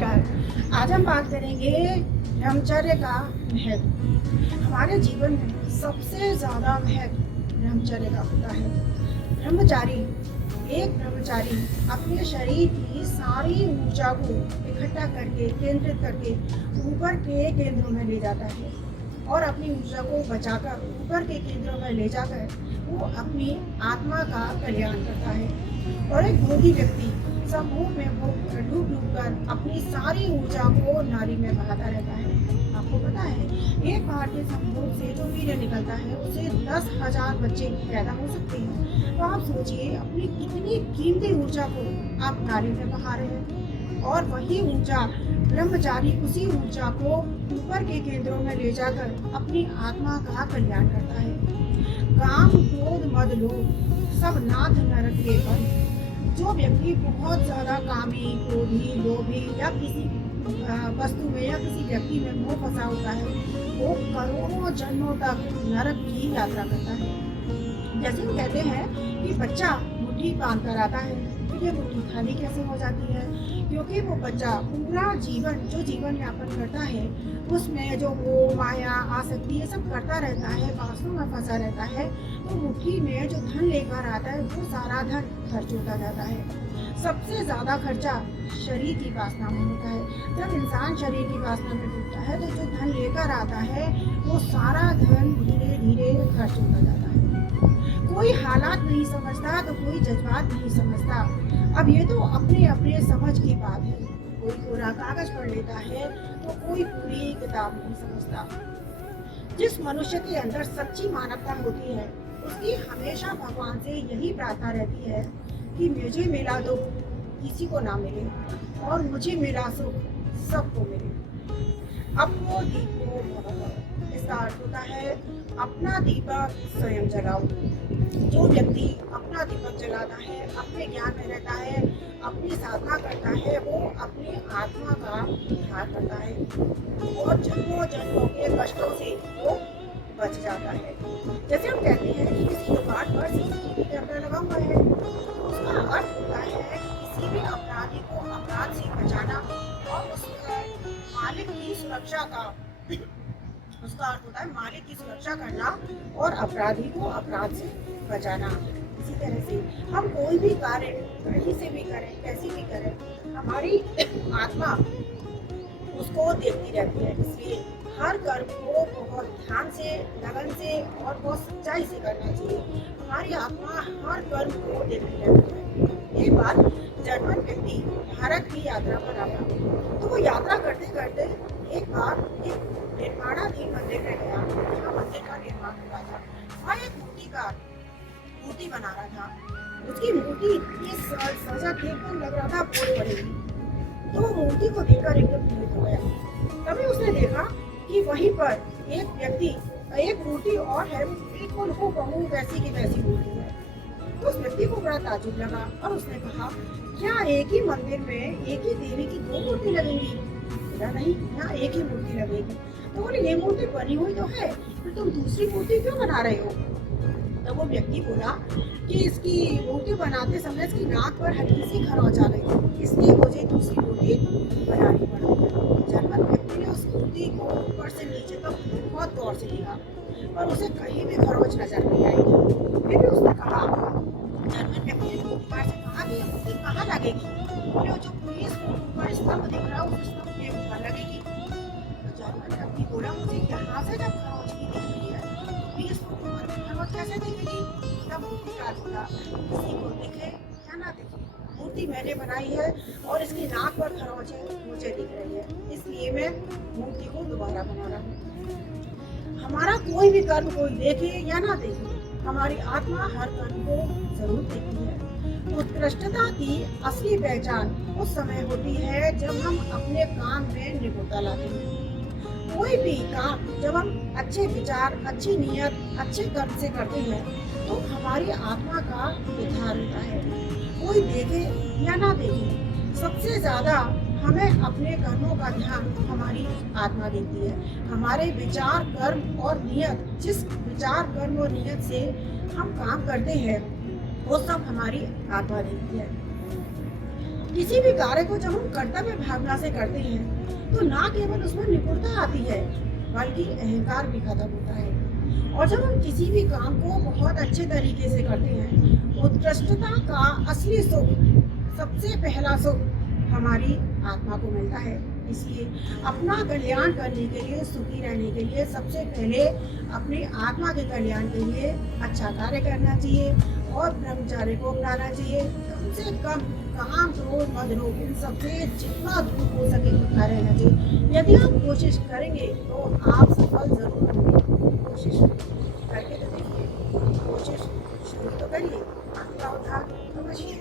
नमस्कार। आज हम बात करेंगे ब्रह्मचर्य का महत्व। हमारे जीवन में सबसे ज़्यादा महत्व ब्रह्मचर्य का होता है। एक ब्रह्मचारी अपने शरीर की सारी ऊर्जा को इकट्ठा करके, केंद्रित करके ऊपर के केंद्रों में ले जाता है और अपनी ऊर्जा को बचाकर ऊपर के केंद्रों में ले जाकर वो अपनी आत्मा का कल्याण करता है। और एक भोगी व्यक्ति समूह में वो डूब कर अपनी सारी ऊर्जा को नारी में बहाता रहता है। आपको पता है, एक भारतीय समूह से जो वीर्य निकलता है उसे 10,000 बच्चे पैदा हो सकते हैं। तो आप सोचिए, अपनी कितनी कीमती ऊर्जा को आप नारी में बहा रहे हैं। और वही ऊर्जा ब्रह्मचारी उसी ऊर्जा को ऊपर के केंद्रों में ले जाकर अपनी आत्मा का कल्याण करता है। काम, क्रोध, मद, लोभ सब नाथ नरक के बंद। जो व्यक्ति बहुत ज्यादा कामी, क्रोधी, लोभी या किसी वस्तु में या किसी व्यक्ति में मोह फंसा होता है, वो करोड़ों जन्मों तक नरक की यात्रा करता है। जैसे वो कहते हैं कि बच्चा मुट्ठी बांध कर आता है, तो ये मुट्ठी खाली कैसे हो जाती है? क्योंकि वो बच्चा पूरा जीवन जो जीवन यापन करता है उसमें जो मोह, माया, आसक्ति ये सब करता रहता है, वासनाओं में फंसा रहता है। तो मुट्ठी में जो धन लेकर आता है वो सारा धन खर्च होता जाता है। सबसे ज्यादा खर्चा शरीर की वासना में होता है। जब इंसान शरीर की वासना में डूबता है तो जो धन लेकर आता है वो सारा धन धीरे धीरे खर्च होता जाता है। कोई हालात नहीं समझता तो कोई जज्बात नहीं समझता। अब ये तो अपने अपने समझ की बात है। कोई पूरा कागज पढ़ लेता है तो कोई पूरी किताब नहीं समझता। जिस मनुष्य के अंदर सच्ची मानवता होती है उसकी हमेशा भगवान से यही प्रार्थना रहती है कि मुझे मिला दो किसी को ना मिले और मुझे मिला सुख सबको मिले। अपनो दीपो भव। इसका अर्थ होता है अपना दीपक स्वयं जलाओ। जो व्यक्ति अपना दीपक जलाता है, अपने ज्ञान में रहता है, अपनी साधना करता है, वो अपनी आत्मा का उद्धार करता है और जन्मों जन्मों के कष्टों से वो बच जाता है। जैसे हम कहते हैं कि किसी दुकान पर सीसीटीवी कैमरा लगा हुआ है, तो उसका अर्थ होता है कि किसी भी अपराधी को अपराध से बचाना और उसका मालिक की सुरक्षा का उसका अर्थ होता है मालिक की सुरक्षा करना और अपराधी को अपराध से बचाना। इसी तरह से हम कोई भी कार्य कहीं से भी करें, कैसी भी करें, हमारी आत्मा उसको देखती रहती है। इसलिए हर कर्म को बहुत ध्यान से, लगन से और बहुत सच्चाई से करना चाहिए। हमारी आत्मा हर कर्म को देखती रहती है। एक बार जर्मन व्यक्ति भारत की यात्रा पर आया, तो वो यात्रा करते करते एक बार एक निर्माणाधीन मंदिर में गया जहाँ मंदिर का निर्माण हुआ था। वहाँ एक मूर्ति बना रहा था। उसकी मूर्ति इतनी सजा के एकदम लग रहा था बहुत बड़ी। तो वो मूर्ति को देखकर एकदम मोहित हो गया। तभी उसने देखा कि वहीं पर एक व्यक्ति, एक मूर्ति और है, बिल्कुल हूबहू वैसी की वैसी मूर्ति है। तो उस व्यक्ति को बड़ा ताज्जुब लगा और उसने कहा, क्या एक ही मंदिर में एक ही देवी की दो मूर्ति लगेंगी? बोला नहीं, यहाँ एक ही मूर्ति लगेगी। तो बोले ये मूर्ति बनी हुई तो है, फिर तुम दूसरी मूर्ति क्यों बना रहे हो? तो वो व्यक्ति बोला कि इसकी मूर्ति बनाते समय इसकी नाक पर हल्की सी खरोंच आ गई थी, इसलिए मुझे दूसरी मूर्ति बनानी पड़ी। जर्मन व्यक्ति ने उस मूर्ति को ऊपर से नीचे तक बहुत गौर से देखा पर उसे कहीं भी खरोंच नजर नहीं आई। फिर भी उसने कहा, जर्मन व्यक्ति ने दीवार से कहा कि ये मूर्ति कहाँ लगेगी? बोले जो पुलिस को ऊपर स्तंभ दिख रहा है उस स्तंभ के ऊपर लगेगी। तो जर्मन व्यक्ति बोला, मुझे यहाँ से जब खरोंच नहीं दिख रही है तो पुलिस को ऊपर की खरोंच कैसे दिखेगी? तब मूर्ति का बोला, किसी को दिखे या ना दिखे, मूर्ति मैंने बनाई है और इसकी नाक पर खरोंच है, मुझे दिख रही है, इसलिए मैं मूर्ति को दोबारा बना रहा हूँ। हमारा कोई भी कर्म कोई देखे या ना देखे, हमारी आत्मा हर कर्म को जरूर देखती है। उत्कृष्टता की असली पहचान उस समय होती है जब हम अपने काम में निपुणता लाते हैं। कोई भी काम जब हम अच्छे विचार, अच्छी नीयत, अच्छे कर्म से करते हैं तो हमारी आत्मा का उद्धार होता है। कोई देखे या ना देखे, सबसे ज्यादा हमें अपने कर्मों का ध्यान हमारी आत्मा देती है। हमारे विचार, कर्म और नियत, जिस विचार, कर्म और नियत से हम काम करते हैं वो सब हमारी आत्मा देखती है। किसी भी कार्य को जब हम कर्तव्य भावना से करते हैं तो ना केवल उसमें निपुणता आती है बल्कि अहंकार भी खत्म होता है। और जब हम किसी भी काम को बहुत अच्छे तरीके से करते हैं, उत्कृष्टता का असली सुख, सबसे पहला सुख हमारी आत्मा को मिलता है। इसलिए अपना कल्याण करने के लिए, सुखी रहने के लिए सबसे पहले अपनी आत्मा के कल्याण के लिए अच्छा कार्य करना चाहिए और ब्रह्मचर्य को अपनाना चाहिए। कम से कम काम, क्रोध, मद, लोभ इन सबसे जितना दूर हो सके उतना रहना चाहिए। यदि आप कोशिश करेंगे तो आप सफल जरूर होंगे। कोशिश करके तो देखिए, कोशिश शुरू तो करिए, पूरा होता तो बचिए।